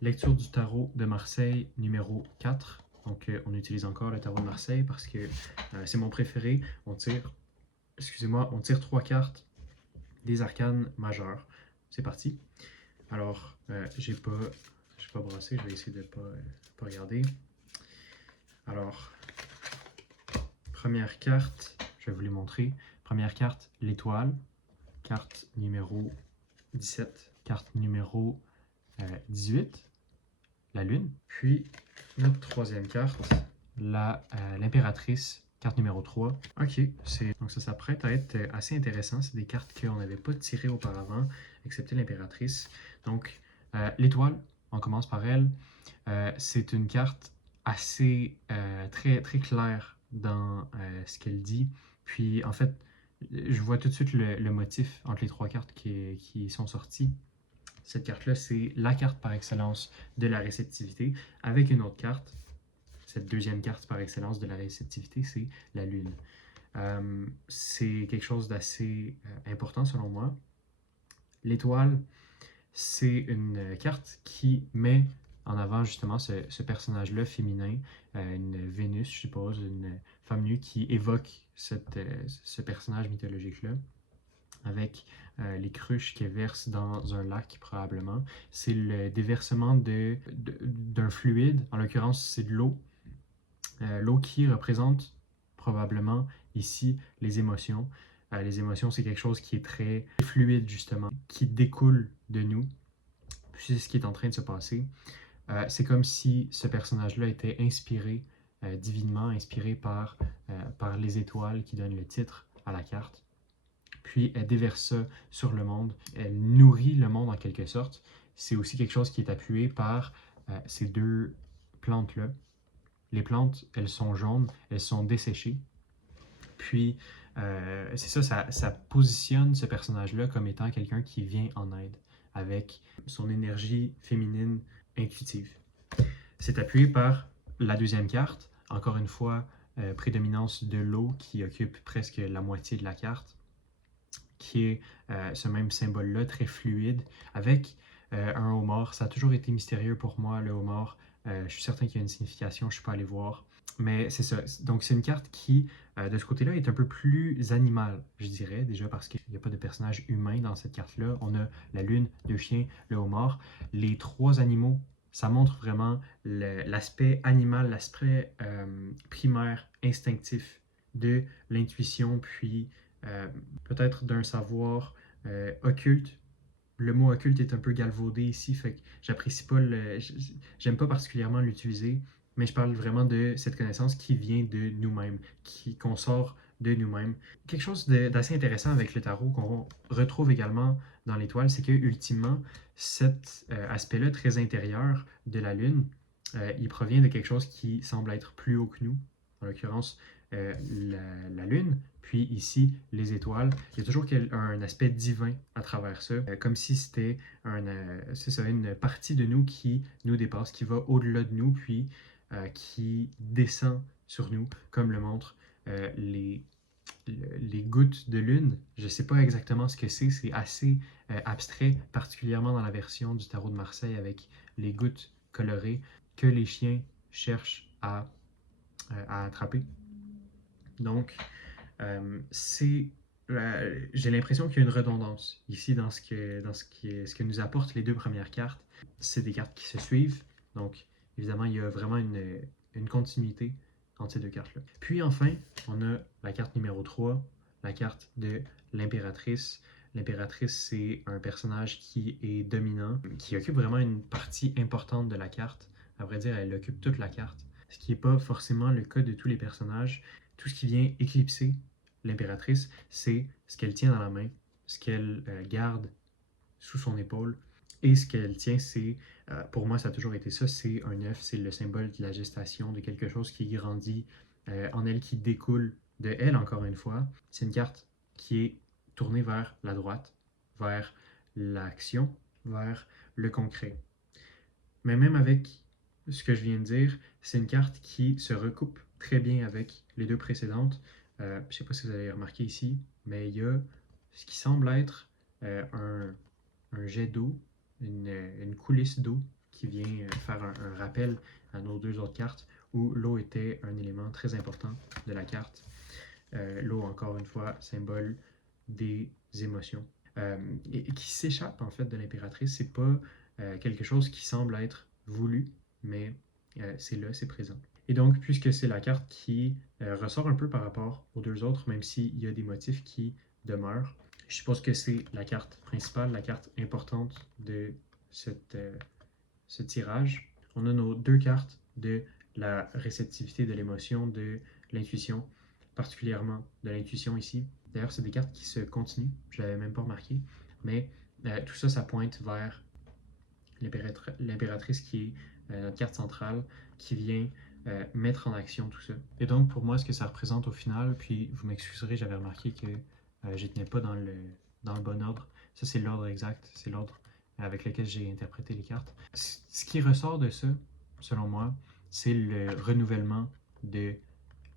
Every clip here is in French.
Lecture du tarot de Marseille numéro 4. Donc, on utilise encore le tarot de Marseille parce que c'est mon préféré. On tire, excusez-moi, on tire 3 cartes des arcanes majeures. C'est parti. Alors, j'ai pas brassé, je vais essayer de pas regarder. Alors, première carte, je vais vous les montrer. Première carte, l'étoile. Carte numéro 17. Carte numéro 18. La lune. Puis notre troisième carte, l'impératrice, carte numéro 3. Ok, donc ça s'apprête à être assez intéressant. C'est des cartes qu'on n'avait pas tirées auparavant, excepté l'impératrice. Donc, l'étoile, on commence par elle. C'est une carte assez très, très claire dans ce qu'elle dit. Puis, en fait, je vois tout de suite le motif entre les trois cartes qui sont sorties. Cette carte-là, c'est la carte par excellence de la réceptivité, avec une autre carte. Cette deuxième carte par excellence de la réceptivité, c'est la Lune. C'est quelque chose d'assez important selon moi. L'étoile, c'est une carte qui met en avant justement ce personnage-là féminin, une Vénus, je suppose, une femme nue qui évoque ce personnage mythologique-là avec les cruches qu'elle verse dans un lac probablement. C'est le déversement d'un fluide, en l'occurrence c'est de l'eau. L'eau qui représente probablement ici les émotions. Les émotions, c'est quelque chose qui est très fluide justement, qui découle de nous. Puis c'est ce qui est en train de se passer. C'est comme si ce personnage-là était inspiré divinement, inspiré par les étoiles qui donnent le titre à la carte. Puis elle déverse ça sur le monde. Elle nourrit le monde en quelque sorte. C'est aussi quelque chose qui est appuyé par ces deux plantes-là. Les plantes, elles sont jaunes, elles sont desséchées. Puis, c'est ça positionne ce personnage-là comme étant quelqu'un qui vient en aide avec son énergie féminine intuitive. C'est appuyé par la deuxième carte, encore une fois, prédominance de l'eau qui occupe presque la moitié de la carte, qui est ce même symbole-là, très fluide, avec un homard. Ça a toujours été mystérieux pour moi, le homard. Je suis certain qu'il y a une signification, je ne suis pas allé voir. Mais c'est ça. Donc, c'est une carte qui, de ce côté-là, est un peu plus animale, je dirais, déjà parce qu'il n'y a pas de personnage humain dans cette carte-là. On a la lune, le chien, le homard. Les trois animaux, ça montre vraiment l'aspect animal, l'aspect primaire, instinctif de l'intuition, puis peut-être d'un savoir occulte. Le mot occulte est un peu galvaudé ici, fait que j'apprécie pas j'aime pas particulièrement l'utiliser, mais je parle vraiment de cette connaissance qui vient de nous-mêmes, qu'on sort de nous-mêmes. Quelque chose d'assez intéressant avec le tarot qu'on retrouve également dans l'étoile, c'est que ultimement, cet aspect-là très intérieur de la Lune, il provient de quelque chose qui semble être plus haut que nous, en l'occurrence la Lune, puis ici les étoiles. Il y a toujours un aspect divin à travers ça, comme si c'était une partie de nous qui nous dépasse, qui va au-delà de nous, puis qui descend sur nous, comme le montrent les gouttes de lune. Je ne sais pas exactement ce que c'est assez abstrait, particulièrement dans la version du tarot de Marseille avec les gouttes colorées que les chiens cherchent à attraper. Donc, j'ai l'impression qu'il y a une redondance ici dans ce que nous apportent les deux premières cartes. C'est des cartes qui se suivent, donc évidemment il y a vraiment une continuité entre ces deux cartes-là. Puis enfin, on a la carte numéro 3, la carte de l'impératrice. L'impératrice, c'est un personnage qui est dominant, qui occupe vraiment une partie importante de la carte. À vrai dire, elle occupe toute la carte, ce qui n'est pas forcément le cas de tous les personnages. Tout ce qui vient éclipser l'impératrice, c'est ce qu'elle tient dans la main, ce qu'elle garde sous son épaule. Et ce qu'elle tient, c'est, pour moi, ça a toujours été ça, c'est un œuf, c'est le symbole de la gestation, de quelque chose qui grandit en elle, qui découle de elle, encore une fois. C'est une carte qui est tournée vers la droite, vers l'action, vers le concret. Mais même avec ce que je viens de dire, c'est une carte qui se recoupe très bien avec les deux précédentes. Je ne sais pas si vous avez remarqué ici, mais il y a ce qui semble être un jet d'eau, une coulisse d'eau qui vient faire un rappel à nos deux autres cartes, où l'eau était un élément très important de la carte. L'eau, encore une fois, symbole des émotions. Et qui s'échappe en fait de l'impératrice. C'est pas quelque chose qui semble être voulu, mais c'est là, c'est présent. Et donc, puisque c'est la carte qui ressort un peu par rapport aux deux autres, même s'il y a des motifs qui demeurent, je suppose que c'est la carte principale, la carte importante de ce tirage. On a nos deux cartes de la réceptivité de l'émotion, de l'intuition, particulièrement de l'intuition ici. D'ailleurs, c'est des cartes qui se continuent, je ne l'avais même pas remarqué, mais tout ça, ça pointe vers l'impératrice qui est notre carte centrale, qui vient mettre en action tout ça. Et donc, pour moi, ce que ça représente au final, puis vous m'excuserez, j'avais remarqué que je n'étais pas dans le bon ordre. Ça, c'est l'ordre exact, c'est l'ordre avec lequel j'ai interprété les cartes. Ce qui ressort de ça, selon moi, c'est le renouvellement de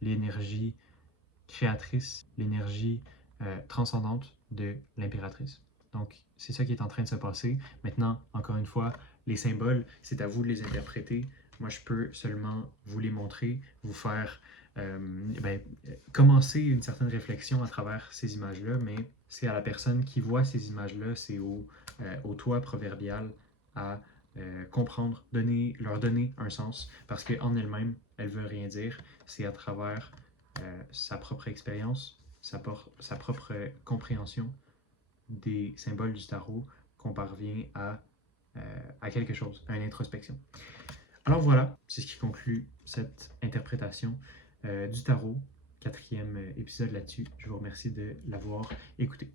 l'énergie créatrice, l'énergie transcendante de l'impératrice. Donc, c'est ça qui est en train de se passer. Maintenant, encore une fois, les symboles, c'est à vous de les interpréter. Moi, je peux seulement vous les montrer, vous faire commencer une certaine réflexion à travers ces images-là, mais c'est à la personne qui voit ces images-là, c'est au toi proverbial à comprendre, leur donner un sens, parce qu'en elle-même, elle ne veut rien dire. C'est à travers sa propre expérience, sa propre compréhension des symboles du tarot qu'on parvient à quelque chose, à une introspection. Alors voilà, c'est ce qui conclut cette interprétation du tarot, 4e épisode là-dessus. Je vous remercie de l'avoir écouté.